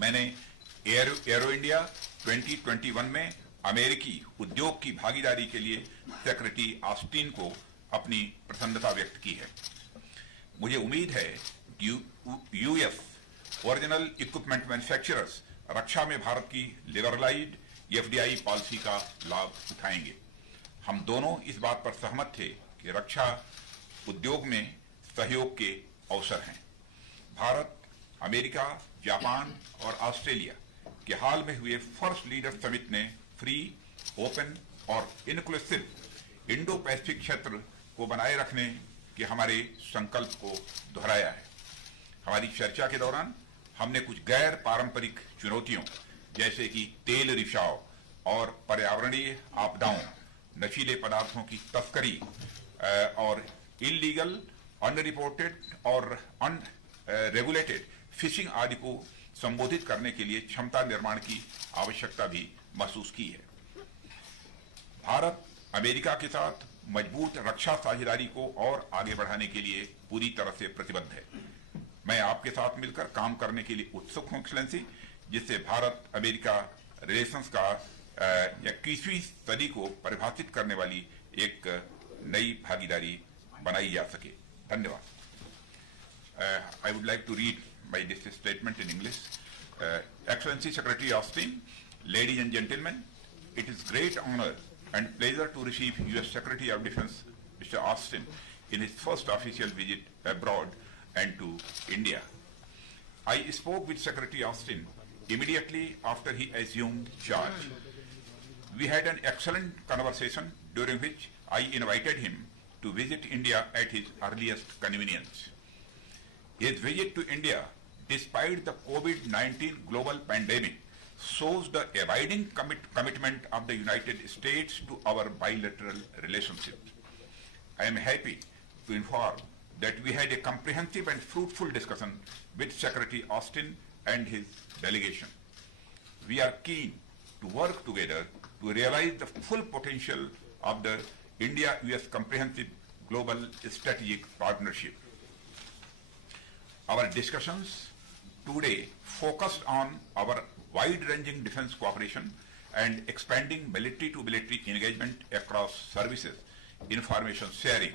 मैंने arrow India 2021 में अमेरिकी उद्योग की भागीदारी के लिए सेक्रेटरी ऑस्टिन को अपनी प्रसन्नता व्यक्त की है। मुझे उम्मीद है कि यूएस ओरिजिनल इक्विपमेंट मैन्युफैक्चरर्स रक्षा में भारत की लिबरलाइज्ड एफडीआई पॉलिसी का लाभ उठाएंगे। हम दोनों इस बात पर सहमत थे कि रक्षा उद्योग में सहयोग के अवसर हैं। भारत, अमेरिका, जापान और ऑस्ट्रेलिया के हाल में हुए फर्स्ट लीडर समिट ने फ्री, ओपन और इंक्लूसिव इंडो पैसिफिक क्षेत्र को बनाए रखने के हमारे संकल्प को दोहराया है। हमारी चर्चा के दौरान हमने कुछ गैर पारंपरिक चुनौतियों जैसे कि तेल रिसाव और पर्यावरणीय आपदाओं, नशीले पदार्थों की तस्करी और इलीगल, अनरिपोर्टेड और अनरेगुलेटेड फिशिंग आदि को संबोधित करने के लिए क्षमता निर्माण की आवश्यकता भी महसूस की है। भारत अमेरिका के साथ मजबूत रक्षा साझेदारी को और आगे बढ़ाने के लिए पूरी तरह से प्रतिबद्ध है। मैं आपके साथ मिलकर काम करने के लिए उत्सुक हूं एक्सेलेंसी, जिससे भारत अमेरिका रिलेशंस का 21वीं सदी को परिभाषित करने वाली एक नई भागीदारी बनाई जा सके। धन्यवाद। I would like to read this statement in English. Excellency Secretary Austin, ladies and gentlemen, it is great honor and pleasure to receive U.S. Secretary of Defense, Mr. Austin, in his first official visit abroad and to India. I spoke with Secretary Austin immediately after he assumed charge. We had an excellent conversation during which I invited him to visit India at his earliest convenience. His visit to India, despite the COVID-19 global pandemic, shows the abiding commitment of the United States to our bilateral relationship. I am happy to inform that we had a comprehensive and fruitful discussion with Secretary Austin and his delegation. We are keen to work together to realize the full potential of the India-US Comprehensive Global Strategic Partnership. Our discussions today focused on our wide-ranging defense cooperation and expanding military-to-military engagement across services, information sharing,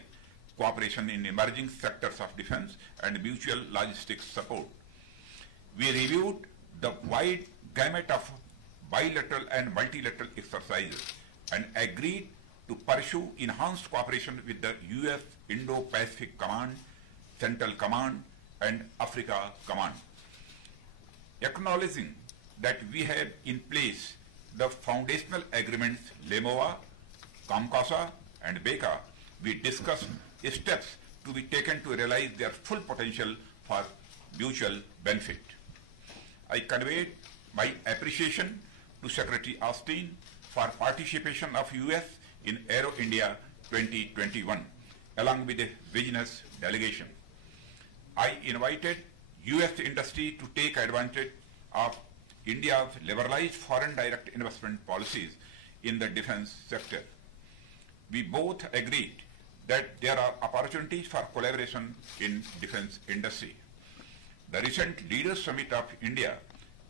cooperation in emerging sectors of defense, and mutual logistics support. We reviewed the wide gamut of bilateral and multilateral exercises and agreed to pursue enhanced cooperation with the U.S. Indo-Pacific Command, Central Command, and Africa Command. Acknowledging that we have in place the foundational agreements LEMOA, COMCASA, and BECA, we discussed steps to be taken to realize their full potential for mutual benefit. I conveyed my appreciation to Secretary Austin for participation of U.S. in Aero India 2021, along with a business delegation. I invited U.S. industry to take advantage of India's liberalized foreign direct investment policies in the defense sector. We both agreed that there are opportunities for collaboration in defense industry. The recent Leaders Summit of India,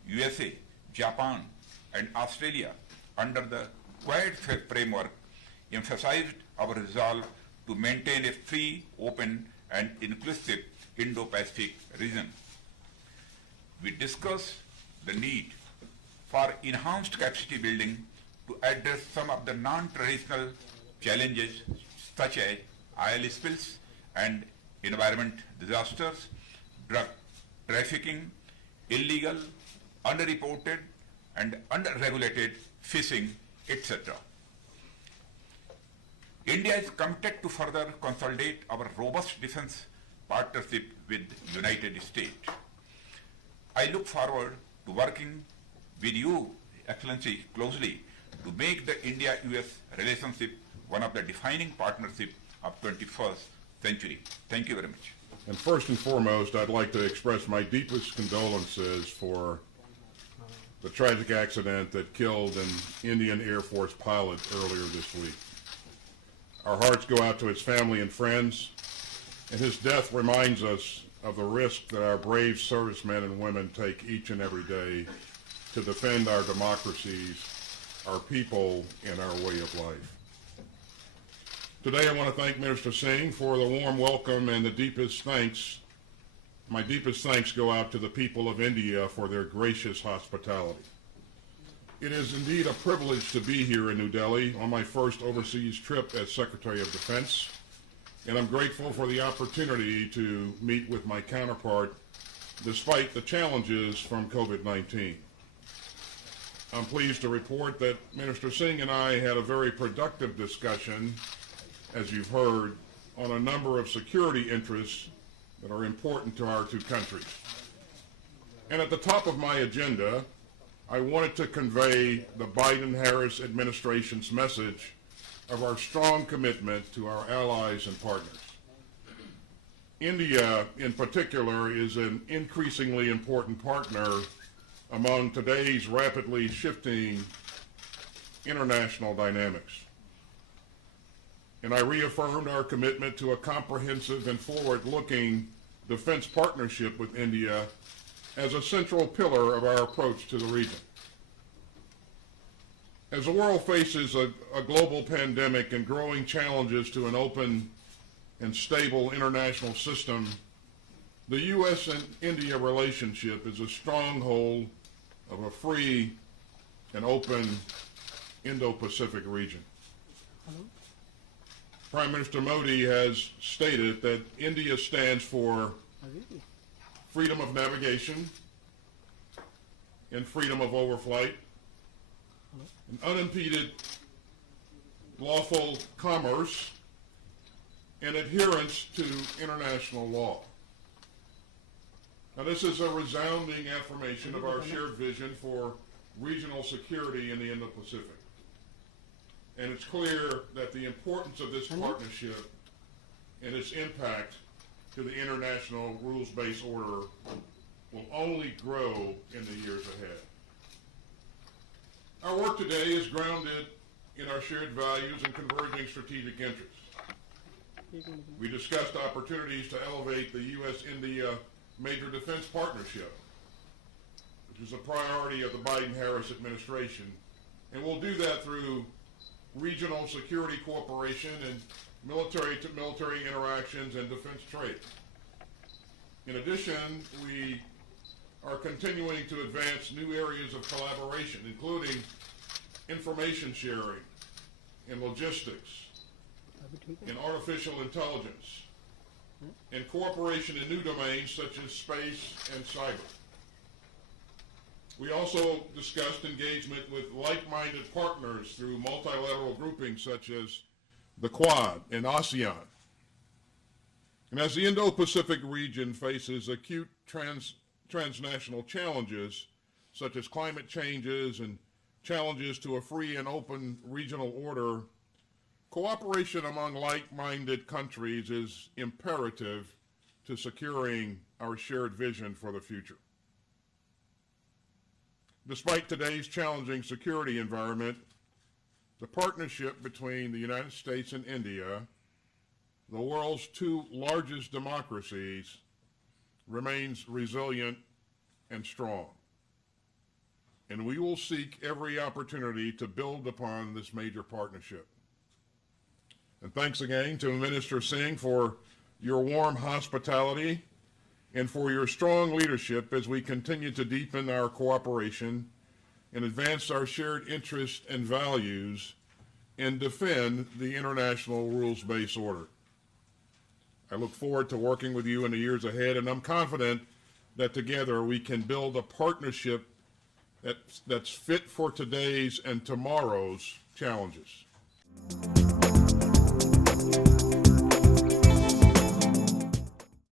USA, Japan, and Australia under the Quad framework emphasized our resolve to maintain a free, open, and inclusive Indo-Pacific region. We discussed the need for enhanced capacity building to address some of the non-traditional challenges such as oil spills and environment disasters, drug trafficking, illegal, unreported, and unregulated fishing, etc. India is committed to further consolidate our robust defense partnership with the United States. I look forward to working with you, Excellency, closely to make the India-US relationship one of the defining partnerships of 21st century. Thank you very much. And first and foremost, I'd like to express my deepest condolences for the tragic accident that killed an Indian Air Force pilot earlier this week. Our hearts go out to his family and friends, and his death reminds us of the risk that our brave servicemen and women take each and every day to defend our democracies, our people, and our way of life. Today I want to thank Minister Singh for the warm welcome and the deepest thanks. My deepest thanks go out to the people of India for their gracious hospitality. It is indeed a privilege to be here in New Delhi on my first overseas trip as Secretary of Defense, and I'm grateful for the opportunity to meet with my counterpart despite the challenges from COVID-19. I'm pleased to report that Minister Singh and I had a very productive discussion, as you've heard, on a number of security interests that are important to our two countries. And at the top of my agenda, I wanted to convey the Biden-Harris administration's message of our strong commitment to our allies and partners. India, in particular, is an increasingly important partner among today's rapidly shifting international dynamics. And I reaffirmed our commitment to a comprehensive and forward-looking defense partnership with India as a central pillar of our approach to the region. As the world faces a global pandemic and growing challenges to an open and stable international system, the U.S. and India relationship is a stronghold of a free and open Indo-Pacific region. Prime Minister Modi has stated that India stands for freedom of navigation and freedom of overflight, and unimpeded lawful commerce and adherence to international law. Now, this is a resounding affirmation of our shared vision for regional security in the Indo-Pacific. And it's clear that the importance of this partnership and its impact to the international rules-based order will only grow in the years ahead. Our work today is grounded in our shared values and converging strategic interests. We discussed opportunities to elevate the U.S.-India major defense partnership, which is a priority of the Biden-Harris administration, and we'll do that through regional security cooperation and military-to-military interactions and defense trade. In addition, we are continuing to advance new areas of collaboration, including information sharing and logistics and artificial intelligence, and cooperation in new domains such as space and cyber. We also discussed engagement with like-minded partners through multilateral groupings such as the Quad and ASEAN. And as the Indo-Pacific region faces acute transnational challenges such as climate changes and challenges to a free and open regional order, cooperation among like-minded countries is imperative to securing our shared vision for the future. Despite today's challenging security environment, the partnership between the United States and India, the world's two largest democracies, remains resilient and strong. And we will seek every opportunity to build upon this major partnership. And thanks again to Minister Singh for your warm hospitality and for your strong leadership as we continue to deepen our cooperation and advance our shared interests and values and defend the international rules-based order. I look forward to working with you in the years ahead, and I'm confident that together we can build a partnership that's fit for today's and tomorrow's challenges.